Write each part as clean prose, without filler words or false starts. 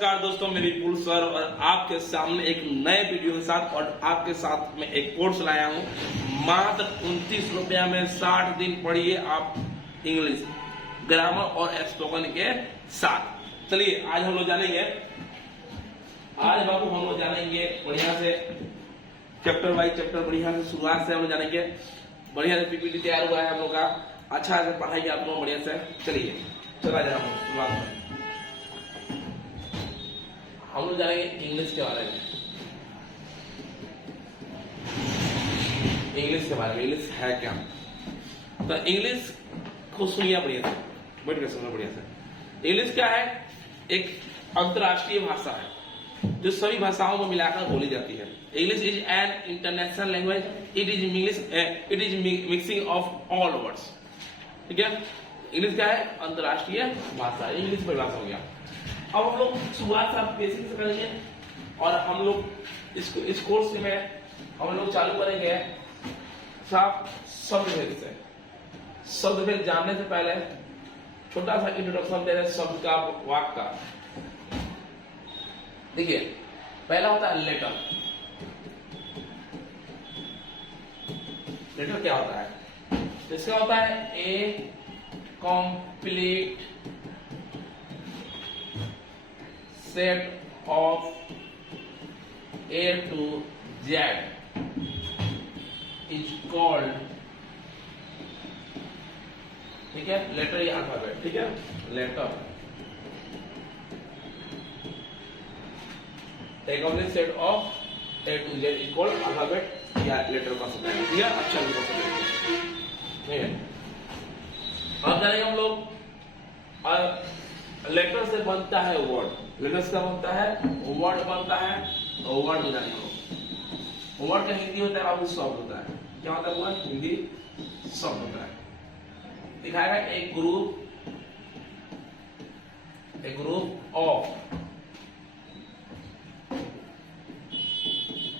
नमस्कार दोस्तों, मेरी पुल सर और आपके सामने एक नए वीडियो के साथ और आपके साथ में एक कोर्स लाया हूँ। मात्र 29 रुपया में 60 दिन पढ़िए आप इंग्लिश ग्रामर और स्पोकन के साथ। चलिए आज हम लोग जानेंगे, आज बाबू हम लोग जानेंगे बढ़िया से चैप्टर बाई चैप्टर, बढ़िया से शुरुआत से हम लोग जानेंगे। बढ़िया से पीपीटी तैयार हुआ है हम लोग का, अच्छा से पढ़ाई आप लोग बढ़िया से। चलिए चला जाए शुरुआत में हम लोग जानेंगे इंग्लिश के बारे में। इंग्लिश के बारे में, इंग्लिश है क्या? तो इंग्लिश को सुनिए बढ़िया से, बैठ के सुनो बढ़िया से। इंग्लिश क्या है? एक अंतरराष्ट्रीय भाषा है जो सभी भाषाओं में मिलाकर बोली जाती है। English is an international language. It is mixing of all words. ठीक है, इंग्लिश क्या है? अंतरराष्ट्रीय भाषा। इंग्लिश परिभाषा हो गया। अब हम लोग शुरुआत से बेसिक से करेंगे और हम लोग इस कोर्स में हम लोग चालू करेंगे शब्द भेद से। शब्द भेद जानने से पहले छोटा सा इंट्रोडक्शन दे रहे शब्द का, वाक्य का। देखिए, पहला होता है लेटर। लेटर क्या होता है? इसका होता है ए complete set of A to Z is called, ठीक है, लेटर या अल्फाबेट। ठीक है, लेटर एक complete set of A to Z is called alphabet या लेटर का सकते हैं। ठीक है, अच्छा भी कर सकते हैं। ठीक है, अब जानेंगे हम लोग और लेटर से बनता है वर्ड। लेटर से बनता है वर्ड, बनता है वर्ड में जानेंगे। वर्ड का हिंदी होता है बाबू शब्द होता है। क्या होता है वर्ड? हिंदी शब्द होता है। दिखाएगा एक group of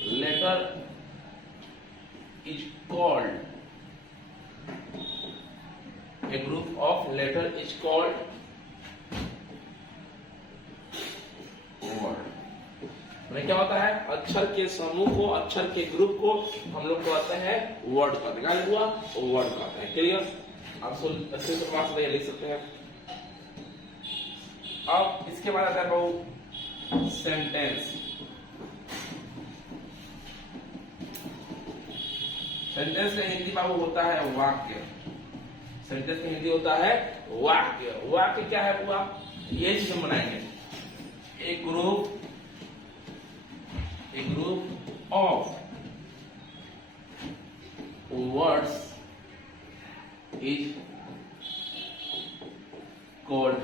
letter is called, a group of letter is called word. क्या होता है? अक्षर के समूह को, अक्षर के ग्रुप को हम लोग कहते हैं वर्ड कहते हैं। क्या हुआ? वर्ड कहते हैं। क्लियर? आप अच्छे से लिख सकते हैं। अब इसके बाद आता है सेंटेंस। सेंटेंस का हिंदी बाबू होता है वाक्य। सेंटेंस का हिंदी होता है वाक्य। वाक्य क्या है पूरा? ये चीज हम बनाएंगे। A group of words is called,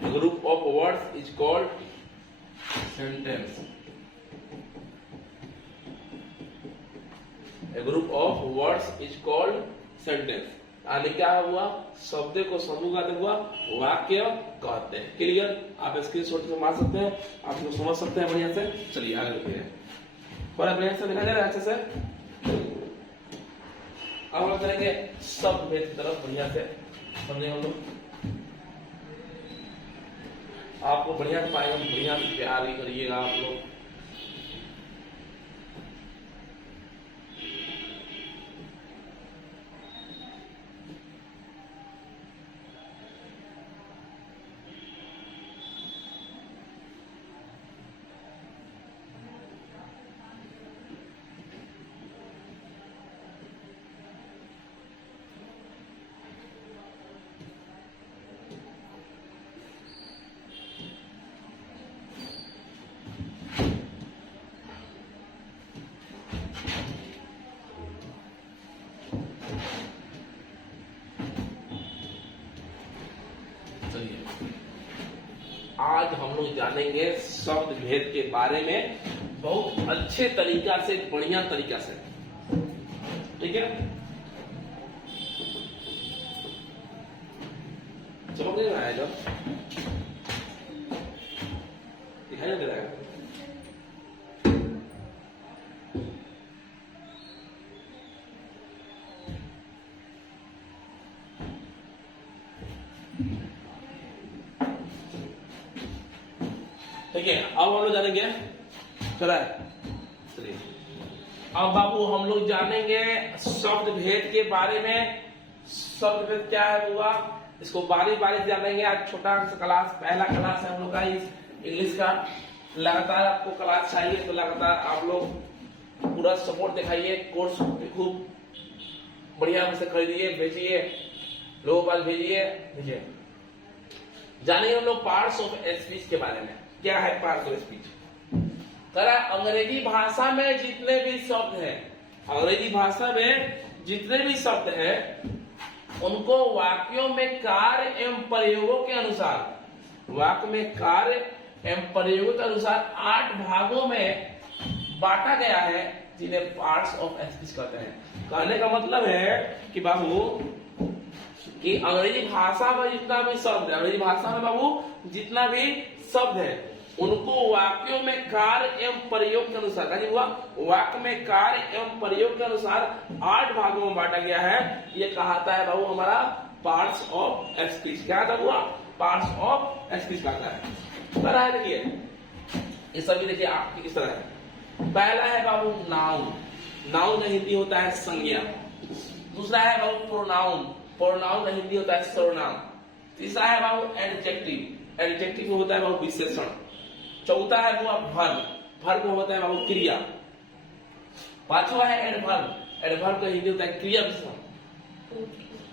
a group of words is called sentence. A group of words is called sentence. आगे क्या हुआ? शब्द को समूह का हुआ वाक्य कहते हैं। क्लियर? आप स्क्रीनशॉट से मार सकते हैं, आप लोग समझ सकते हैं बढ़िया से। चलिए आगे बढ़ते हैं। बड़ा बढ़िया से दिखाई दे रहा है अच्छे से। अब हम लोग करेंगे शब्द भेद की तरफ, बढ़िया से समझेंगे हम लोग। आपको बढ़िया से पाएंगे, बढ़िया से प्यार ही करिएगा आप लोग। आज हम लोग जानेंगे शब्द भेद के बारे में बहुत अच्छे तरीका से, बढ़िया तरीका से। ठीक है, समझ में आएगा, दिखाई दे रहा है। ठीक है। अब हम लोग जानेंगे, चला चलिए अब बाबू हम लोग जानेंगे शब्द भेद के बारे में। शब्द भेद क्या है हुआ, इसको बारी बारी से जानेंगे। आज छोटा क्लास, पहला क्लास है हम लोग का इस इंग्लिश का। लगातार आपको क्लास चाहिए तो लगातार आप लोग पूरा सपोर्ट दिखाइए। कोर्स खूब बढ़िया से खरीदिए, भेजिए, लोगों के पास भेजिए। देखिए जानिए हम लोग पार्ट्स ऑफ स्पीच के बारे में। क्या है पार्ट्स ऑफ स्पीच? अंग्रेजी भाषा में जितने भी शब्द हैं, अंग्रेजी भाषा में जितने भी शब्द हैं उनको वाक्यों में कार्य एवं प्रयोगों के अनुसार, वाक्य में कार्य एवं प्रयोगों के अनुसार 8 भागों में बांटा गया है, जिन्हें पार्ट्स ऑफ स्पीच कहते हैं। कहने का मतलब है कि बाबू कि अंग्रेजी भाषा में जितना भी शब्द है, अंग्रेजी भाषा में बाबू जितना भी शब्द है उनको वाक्यों में कार्य एवं प्रयोग के अनुसार, हुआ वाक्य में कार्य एवं प्रयोग के अनुसार 8 भागों में बांटा गया है। ये कहता है बाबू हमारा पार्ट्स ऑफ स्पीच। क्या था हुआ? पार्ट्स ऑफ स्पीच कहता है। पहला है, देखिए ये सभी देखिए आपकी किस तरह है। पहला है बाबू नाउन। नाउन का हिंदी होता है संज्ञा। दूसरा है बाबू प्रोनाउन। प्रोनाउन का हिंदी होता है सर्वनाम। तीसरा है बाबू एडजेक्टिव। एडजेक्टिव होता है बाबू विशेषण। चौथा है वो वर्ब। वर्ब होता है बाबू क्रिया। पांचवा है एडवर्ब। एडवर्ब का हिंदी होता है क्रिया विशेषण।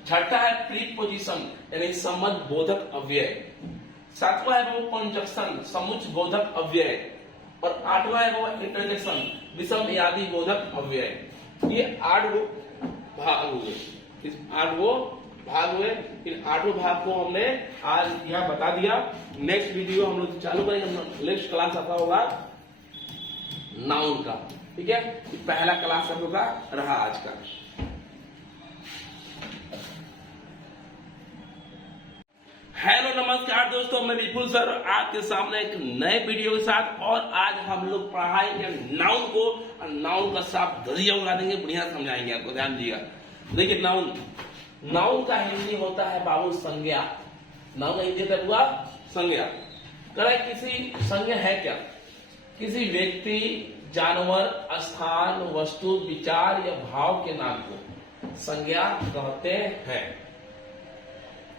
छठा है प्रीपोजिशन यानी संबंध बोधक अव्यय। सातवां है वो कंजक्शन समुच्चय बोधक अव्यय। और आठवां है वो इंटरजेक्शन विषम आदि बोधक अव्यय। ये 8 भाग हुए। इस 8 भाग हुए। इन 8 भाग को हमने आज यहाँ बता दिया। नेक्स्ट वीडियो हम लोग चालू करेंगे। नेक्स्ट क्लास आपका होगा नाउन का। ठीक है, पहला क्लास हम लोग का रहा आज का। हेलो नमस्कार दोस्तों, मैं विपुल सर आपके सामने एक नए वीडियो के साथ। और आज हम लोग पढ़ाएंगे नाउन को। और नाउन का साफ दरिया उड़ा देंगे, बढ़िया समझाएंगे आपको। ध्यान दीजिएगा। देखिए नाउन, नाउन का हिंदी होता है बाबू संज्ञा। नाउन का हिंदी होता है हुआ संज्ञा। किसी संज्ञा है क्या? किसी व्यक्ति, जानवर, स्थान, वस्तु, विचार या भाव के नाम को संज्ञा कहते हैं।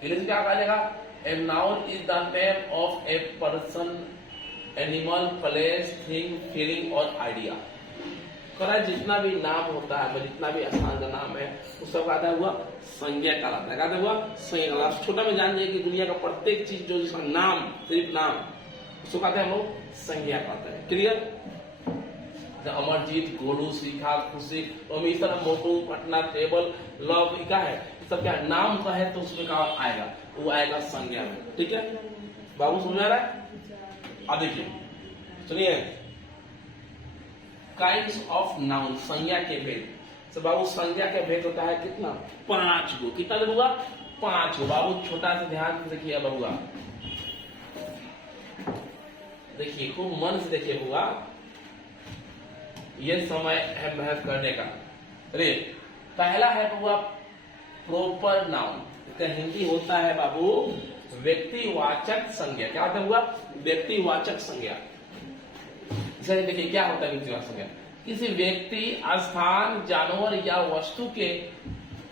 इंग्लिश क्या कहा जाएगा? A noun is the name of a person, animal, place, thing, feeling और idea। जितना भी नाम होता है, जितना भी स्थान का नाम है, उस सब कहता है हुआ संज्ञा कहलाता है। कहता हुआ संज्ञा कहलाता। छोटा में जान जाइए कि दुनिया का प्रत्येक चीज जो जिसका नाम, सिर्फ नाम, उसको कहते हैं हम लोग संज्ञा कहते हैं। क्लियर? अमरजीत, गोलू, शिखा, खुशी, इस तरह मोटू, पटना, टेबल, लव, क्या है सब क्या नाम का है तो उसमें क्या आएगा? वो आएगा संज्ञा में। ठीक है बाबू, समझ आ रहा है? अब देखिए सुनिए, काइंड्स ऑफ नाउन, संज्ञा के भेद। तो बाबू संज्ञा के भेद होता है कितना? 5 गो। कितना होगा? 5 गो। बाबू छोटा सा ध्यान से देखिए बाबूआ, देखिए खूब मन से देखिए हुआ। ये समय है बहस करने का। अरे पहला है बाबूआ प्रॉपर नाउन। इसका हिंदी होता है बाबू व्यक्तिवाचक संज्ञा। क्या होता हुआ? व्यक्तिवाचक संज्ञा। देखिए क्या होता है व्यक्तिवाचक संज्ञा? किसी व्यक्ति, स्थान, जानवर या वस्तु के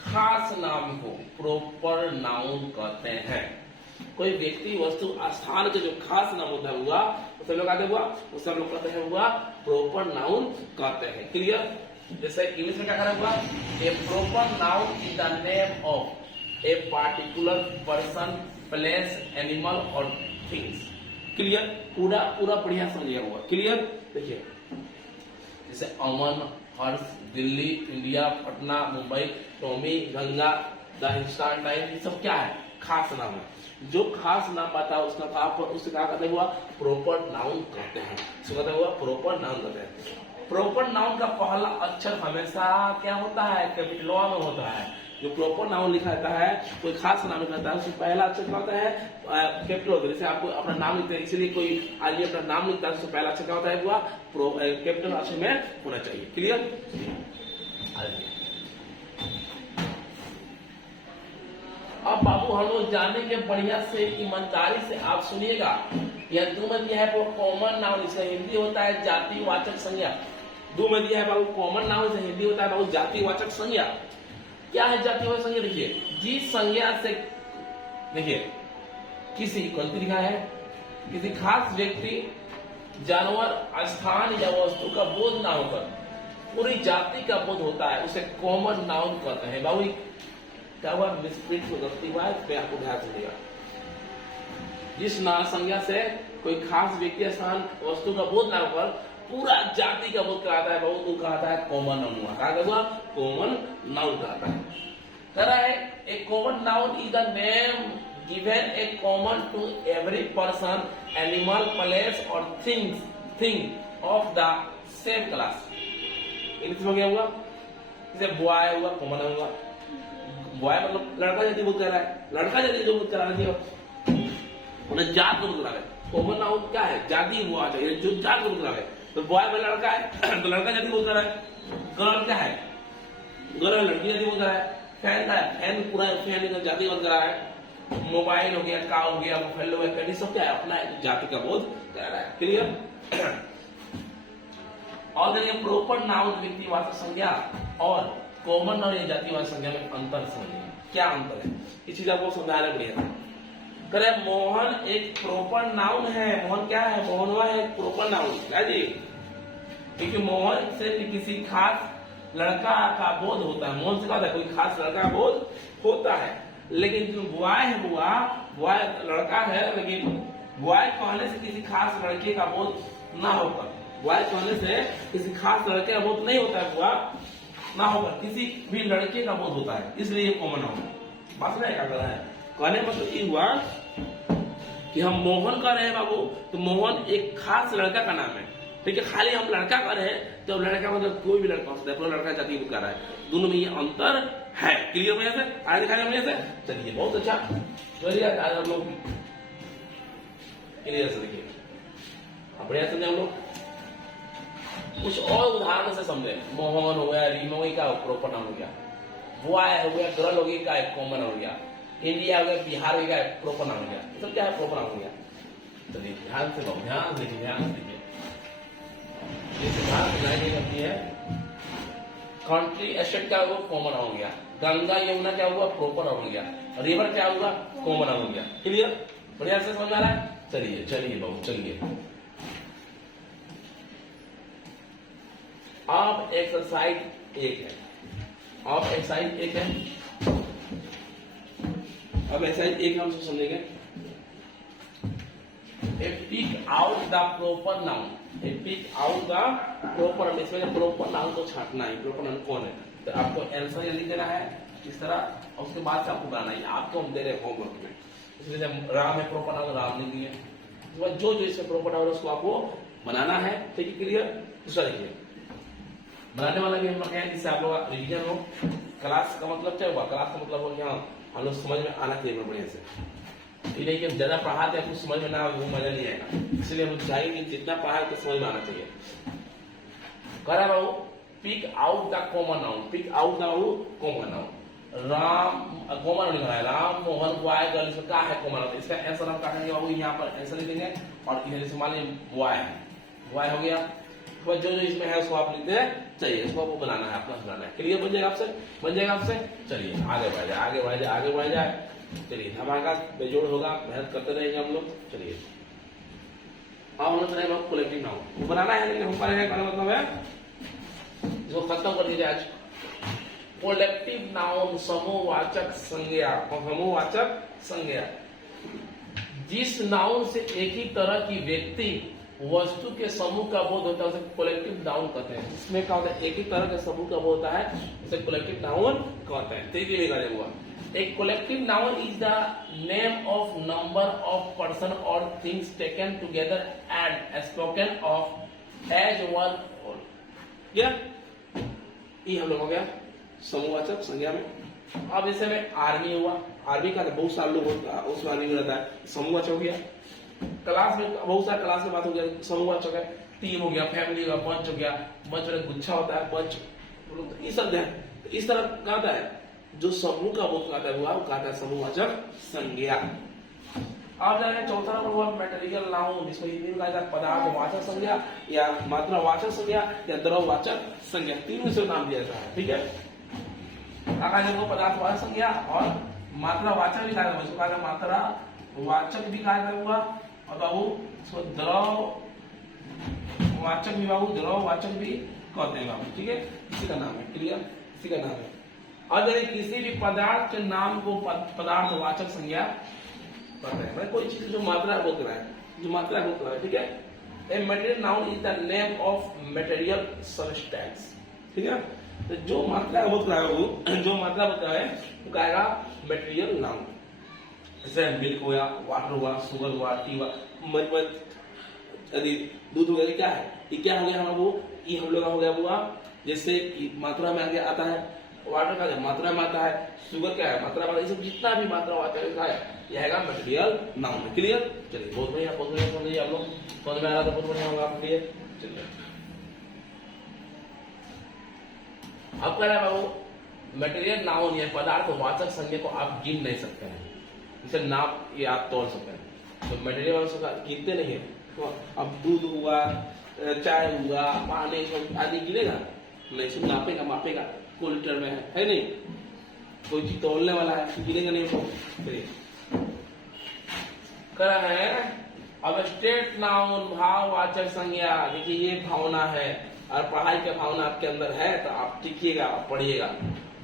खास नाम को प्रॉपर नाउन कहते हैं। कोई व्यक्ति, वस्तु, स्थान के जो खास नाम होता है हुआ, उसे लोग कहते हुआ, उसे हम लोग कहते हैं हुआ प्रॉपर नाउन कहते हैं। क्लियर? जैसे इंग्लिश में क्या करा हुआ? A proper noun is the name of a particular person, place, animal और थिंग्स। क्लियर? पूरा पूरा बढ़िया समझिए हुआ। क्लियर? देखिए जैसे Aman, Harsh, Delhi, India, Patna, Mumbai, Tommy, Ganga, the Hindustan Times, ये सब क्या है? खास नाम है। जो खास नाम बता उसका उससे क्या कहते हुआ? प्रॉपर नाउन कहते हैं। उसको कहते हुआ प्रॉपर नाउन कहते हैं। प्रॉपर नाउन का पहला अक्षर हमेशा क्या होता है? कैपिटलवा में होता है। जो प्रॉपर नाउन लिखा रहता है, कोई खास नाम लिखा रहता है, उसमें पहला अक्षर क्या होता है? कैपिटल होता है। जैसे आपको अपना नाम लिखते हैं, इसलिए कोई आदमी अपना नाम लिखता है, उससे पहला अक्षर क्या होता है? हुआ कैपिटल अक्षर में होना चाहिए। क्लियर? अब बाबू हम लोग जानेंगे बढ़िया से, ईमानदारी से आप सुनिएगा। यह दो में दिया है वो कॉमन नाउन, इसका हिंदी होता है जातिवाचक संज्ञा। दो में दिया है बाबू कॉमन नाउन, इसका हिंदी होता है बाबू जातिवाचक संज्ञा। क्या है जातिवाचक संज्ञा? देखिए जिस संज्ञा से, देखिए किसी गलती लिखा है, किसी खास व्यक्ति, जानवर, स्थान या वस्तु का बोध ना होकर पूरी जाति का बोध होता है, उसे कॉमन नाउन कहते हैं। बाबू क्या हुआ? मिसप्रिंट में गलती हुआ है, मैं आपको ध्यान से देगा। जिस नाम संज्ञा से कोई खास व्यक्ति, स्थान, वस्तु का बोध ना होकर पूरा जाति का बोध कराता है, बाबू तो कहता है कॉमन नाउन हुआ। क्या हुआ? कॉमन नाउन कहता है। कह रहा है a common noun is the name given a common to every person, animal, place or thing of the same class। English में क्या हुआ? जैसे बॉय हुआ कॉमन हुआ, बॉय मतलब लड़का जाति बोध कर रहा है, लड़का जाति जो बोध करा रहा है उन्हें जात बोध करा रहा है। कॉमन नाउन क्या है? जाति हुआ चाहिए, जो जात बोध करा रहा है। तो बॉय में लड़का है तो लड़का जाति बोध कर रहा है। गर्ल क्या है? गर्ल लड़की जाति बोध कर रहा है। फैन का है, फैन पूरा फैन जाति बोध करा है। मोबाइल हो गया, काव हो गया, मोबाइल हो गया, सब क्या है? अपना जाति का बोध कर रहा है। क्लियर? और देखिए प्रॉपर नाउन व्यक्तिवाचक संज्ञा और कॉमन नाउन या जातिवाचक संज्ञा में अंतर समझिए। क्या अंतर है इस चीज आपको समझाना बढ़िया। करे मोहन एक प्रॉपर नाउन है। मोहन क्या है? मोहन हुआ है एक प्रॉपर नाउन है जी, क्योंकि मोहन से किसी खास लड़का का बोध होता है। मोहन से क्या होता है? कोई खास लड़का का बोध होता है। लेकिन जो बॉय है, बॉय लड़का है, लेकिन बॉय कहने से किसी खास लड़के का बोध ना होकर, बॉय कहने से किसी खास लड़के का बोध नहीं होता है, बुआ ना होकर किसी भी लड़के का बोध होता है, इसलिए ये कॉमन नाउन है। बात में क्या कर रहा है? कहने मतलब ये हुआ कि हम मोहन कर रहे हैं बाबू, तो मोहन एक खास लड़का का नाम है। ठीक है, खाली हम लड़का कर रहे हैं तो लड़का मतलब कोई भी लड़का हो सकता है, पूरा लड़का जाति बोध कर रहा है। दोनों में ये अंतर है। क्लियर में से आगे दिखाने में से चलिए, बहुत अच्छा। चलिए आज हम लोग क्लियर से देखिए, बढ़िया समझे हम लोग। कुछ और उदाहरण से समझे। मोहन हो गया, रीनो का प्रॉपर नाउन हो गया, बॉय हो गया, गर्ल हो गया, एक कॉमन हो गया, इंडिया हो गया, बिहार हो गया, प्रॉपर नाउन हो गया। सब क्या है? प्रॉपर नाउन हो गया। चलिए ध्यान से बहुत ध्यान देखिए, ध्यान से देखिए। करती है कंट्री एस्टेट क्या हुआ? कॉमन हो गया। गंगा यमुना क्या हुआ? प्रॉपर हो गया। रिवर क्या हुआ? कॉमन हो गया। क्लियर? बढ़िया से समझ आ रहा है? चलिए चलिए बाबू चलिए। अब एक्सरसाइज एक है, अब एक्सरसाइज एक है, अब एक्सरसाइज एक हम समझेंगे। Pick out the proper noun, pick out the proper, इसमें प्रॉपर नाउन को छांटना है। प्रॉपर नाउन कौन है? तो आपको आंसर लिख देना है इस तरह, और उसके बाद से आपको बनाना है। आपको हम दे रहे हैं होमवर्क में, इसलिए राम है प्रॉपर नाउन, राम लिख दिए। उसके बाद जो जो इसमें प्रॉपर नाउन उसको आपको बनाना है। ठीक है, क्लियर? दूसरा देखिए, बनाने वाला भी हम लोग हैं जिससे आप लोग रिविजन हो। क्लास का मतलब क्या हुआ? क्लास का मतलब हो गया हम लोग समझ में आना चाहिए बढ़िया से। ये नहीं कि ज्यादा पढ़ाते हैं कुछ समझ में ना आए, वो मजा नहीं आएगा। इसलिए हम चाहिए जितना पढ़ा है तो समझ में आना चाहिए। करा बाबू pick out the common noun, pick out the common noun. Ram common noun लिखा है, राम मोहन बॉय गर्ल, इसमें क्या है कॉमन नाउन? इसका आंसर हम क्या करेंगे बाबू? यहाँ पर आंसर लिख देंगे और इधर से मान लीजिए बॉय है, बॉय हो गया। जो जो इसमें है उसको आप लिखते चाहिए, उसको आपको बनाना है, अपना बनाना है। क्लियर? बन जाएगा आपसे, बन जाएगा आपसे। चलिए आगे बढ़ जाए, आगे बढ़ जाए, आगे बढ़ जाए। चलिए धमाका बेजोड़ होगा, मेहनत करते रहेंगे हम लोग। चलिए अब हम लोग कलेक्टिव नाउन बनाना है, लेकिन हम पढ़ेंगे क्या मतलब है, इसको खत्म कर दीजिए आज। कलेक्टिव नाउन समूहवाचक संज्ञा, समूहवाचक संज्ञा जिस नाउन से एक ही तरह की व्यक्ति वस्तु के समूह का बोध होता है उसे कलेक्टिव नाउन कहते हैं। इसमें क्या होता है? एक ही तरह के समूह का बोध होता है, उसे कलेक्टिव नाउन कहते हैं। ठीक है, हुआ एक collective noun is the name of number of person और things taken together and spoken of as one. ये हम लोग हो गया समूहवाचक संज्ञा में। अब जैसे में आर्मी हुआ, आर्मी का बहुत सारे लोग होता है, उसमें आर्मी में रहता है, समूहवाचक हो गया। क्लास में बहुत सारे क्लास में बात हो गया, समूहवाचक है। टीम हो गया, फैमिली हो गया, बंच हो गया, बंच में गुच्छा होता है, बंच ये सब है। इस तरह कहता है जो समूह का बोध कहता है वो कहता है समूहवाचक संज्ञा। अब जाएंगे चौथा नंबर हुआ मटेरियल नाउन, जिसको हिंदी में कहा जाता है पदार्थवाचक संज्ञा या मात्रावाचक संज्ञा या द्रव्यवाचक संज्ञा, तीनों से नाम दिया जाता है। ठीक है, को पदार्थवाचक संज्ञा और मात्रावाचक भी कहा जाता है, उसको कहा जाता है मात्रावाचक भी कहा जाता हुआ, और बाबू इसको द्रववाचक भी, बाबू द्रववाचक भी कहते हैं बाबू। ठीक है, इसी का नाम है, क्लियर, इसी का नाम है। और यदि किसी भी पदार्थ के नाम को पदार्थवाचक संज्ञा कहते हैं, कोई चीज जो मात्रा बोल रहा है, जो मात्रा बोल रहा है। ठीक है, a material noun is the name of material substance. ठीक है, तो जो मात्रा बोल रहा है वो, जो मात्रा बोल रहा है वो कहेगा मटेरियल नाउन। जैसे मिल्क हुआ, वाटर हुआ, शुगर हुआ, टी हुआ, यदि दूध हो गया, क्या है ये, क्या हो गया हमारा वो, ये हम लोग का हो गया हुआ, जैसे मात्रा में आगे आता है, वाटर का मात्रा में आता है, शुगर क्या है मात्रा में, ये सब जितना भी मात्रा आता है यह है मटेरियल नाउन। क्लियर, चलिए बहुत बढ़िया, बहुत बढ़िया समझिए आप लोग, समझ में आ रहा था, बहुत बढ़िया होगा आपके लिए। चलिए अब कह रहा है बाबू मटेरियल नाउन या पदार्थवाचक संज्ञा को आप गिन नहीं सकते हैं, इसे नाप ये आप तोड़ सकते हैं, तो मटेरियल गिनते नहीं है। तो अब दूध हुआ, चाय हुआ, पानी आदि गिनेगा नहीं, सब नापेगा मापेगा, को लीटर में है नहीं, कोई चीज तोड़ने वाला है गिनेगा नहीं तो। कह है अब स्टेट नाउन भाववाचक संज्ञा, देखिए ये भावना है और पढ़ाई का भावना आपके अंदर है तो आप टिकिएगा, पढ़िएगा।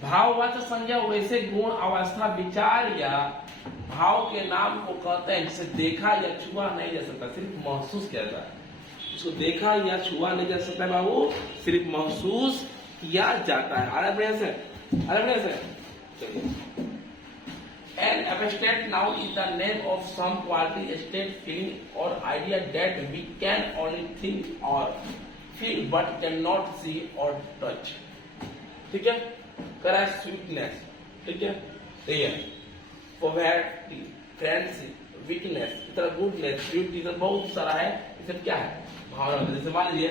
भाववाचक संज्ञा वैसे गुण, अवस्था, विचार या भाव के नाम को कहते हैं जिसे देखा या छुआ नहीं जा सकता, सिर्फ महसूस किया जाता है। इसको देखा या छुआ नहीं जा सकता बाबू, सिर्फ महसूस किया जाता है। अरे बढ़िया से, अरे बढ़िया से। चलिए, an abstract noun is the name of some quality, state, feeling or idea that we can only think or feel but cannot see or touch। ठीक है, करा स्वीटनेस, ठीक है, पॉवर्टी, फ्रेंडशिप, वीकनेस, इस तरह गुडनेस, ब्यूटी, बहुत सारा है। इसे क्या है भावना। जैसे मान लीजिए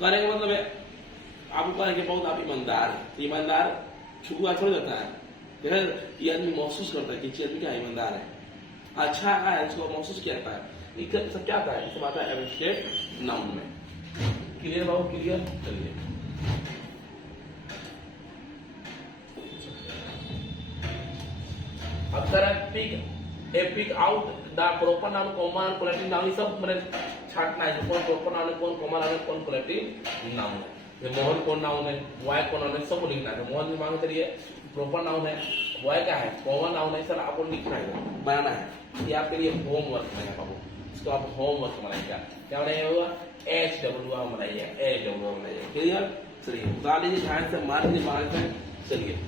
कहने का मतलब है आपको कहेंगे बहुत आप ईमानदार, ईमानदार छुआ छोड़ जाता है, ये आदमी महसूस करता है कि आदमी क्या ईमानदार है, अच्छा है, उसको महसूस किया जाता है। सब क्या आता है, सब आता है एब्स्ट्रैक्ट नाउन में। क्लियर बाबू, क्लियर। चलिए अब तरह pick out the proper noun, common, collective noun, ये सब मतलब छांटना है, कौन प्रॉपर नाउन है, कौन कॉमन नाउन है, कौन कोलेक्टिव नाउन है। मोहन कौन नाउन है, बॉय कौन नाउन है, सब लिखना है। मोहन भी मांग करिए प्रॉपर नाउन है, बॉय क्या है कॉमन नाउन है, सर आपको लिखना है, बनाना है। ये आपके लिए होमवर्क है बाबू, इसको आप होमवर्क बनाइएगा। क्या बनाइएगा, HW बनाइएगा, HW बनाइएगा। क्लियर। चलिए उतार लीजिए, ध्यान से मार लीजिए, मार से। चलिए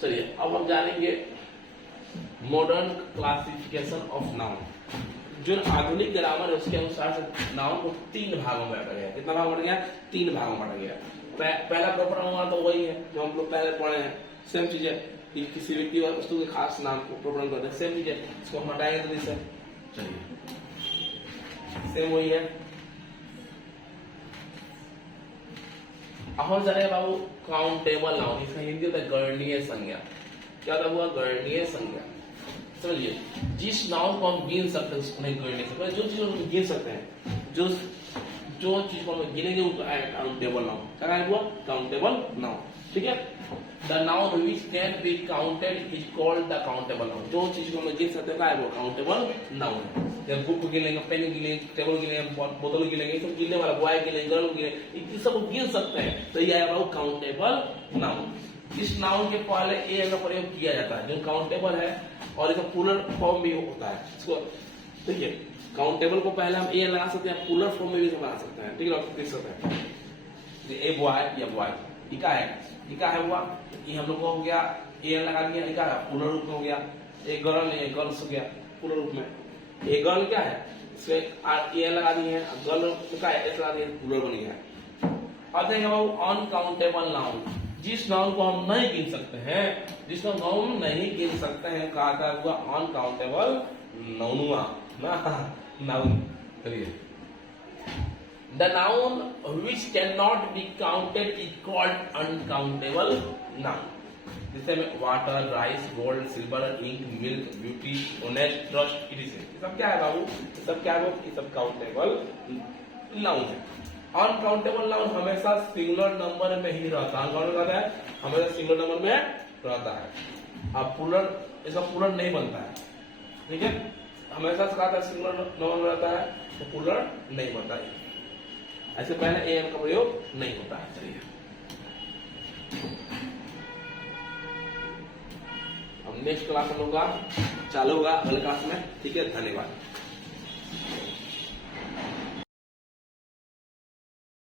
चलिए अब हम जानेंगे मॉडर्न क्लासिफिकेशन ऑफ नाउन। जो आधुनिक ग्रामर है उसके अनुसार से नाउन को 3 भागों में बांटा गया। कितना भाग बट गया, 3 भागों में बांटा गया। पहला प्रॉपर नाउन तो वही है जो हम लोग पहले पढ़े हैं, सेम चीज है कि किसी व्यक्ति और वस्तु के खास नाम को प्रॉपर करते हैं, सेम चीज है। इसको हम हटाएंगे तो जैसे चलिए सेम वही है। अब हम जाने बाबू काउंटेबल नाउन, इसका हिंदी होता है गणनीय संज्ञा। क्या होता हुआ, गणनीय संज्ञा। समझिए जिस नाउन को हम गिन सकते हैं उसको नहीं गणनीय संज्ञा, जो चीज हम गिन सकते हैं, जो चीज को हम गिनेंगे उसको काउंटेबल नाउन। क्या हुआ, काउंटेबल नाउन। ठीक है, the noun which can be counted is called the countable noun. जो चीज को हम गिन सकते हैं वो काउंटेबल नाउन है। जब बुक गिनेंगे, पेन गिनेंगे, टेबल गिनेंगे, बोतल गिनेंगे, सब गिनने वाला, बॉय गिनेंगे, गर्ल गिनेंगे, ये सब गिन सकते हैं तो ये आएगा काउंटेबल नाउन। इस नाउन के पहले ए का प्रयोग किया जाता है जो काउंटेबल है, और इसका प्लूरल फॉर्म भी होता है। इसको देखिए, काउंटेबल को पहले हम ए लगा सकते हैं, प्लूरल फॉर्म में भी बना सकते हैं। ठीक है, लिख सकते हैं ए बॉय या बॉय, इका है हुआ, ये हम लोग को हो गया ए लगा दिया, इका प्लूरल रूप में हो गया। एक गर्ल है, गर्ल्स हो गया प्लूरल रूप में। ए गर्ल क्या है, इसमें ए लगा दी है, गर्ल का एस लगा दिया, प्लूरल बन गया। अब देखेंगे बाबू अनकाउंटेबल नाउन, जिस नाउन को हम नहीं गिन सकते हैं, जिसको नाउन नहीं गिन सकते हैं, कहा हुआ अनकाउंटेबल नाउन। चलिए the noun which can not be counted is called uncountable noun. जैसे में water, rice, gold, silver, ink, milk, beauty, honest, trust, it is, ये सब क्या है बाबू? ये सब क्या है? ये सब काउंटेबल नाउन है। अनकाउंटेबल नाउन हमेशा सिंगुलर नंबर में ही रहता है। अनकाउंटेबल रहता है हमेशा सिंगुलर नंबर में रहता है। अब प्लूरल, इसका प्लूरल नहीं बनता है, ठीक है? हमेशा से कहता है सिंगुलर नंबर में रहता है तो प्लूरल नहीं बनता है। ऐसे पहले एम का प्रयोग नहीं होता है। चलिए अब नेक्स्ट क्लास हम लोग का चालू होगा अगले क्लास में, ठीक है? धन्यवाद।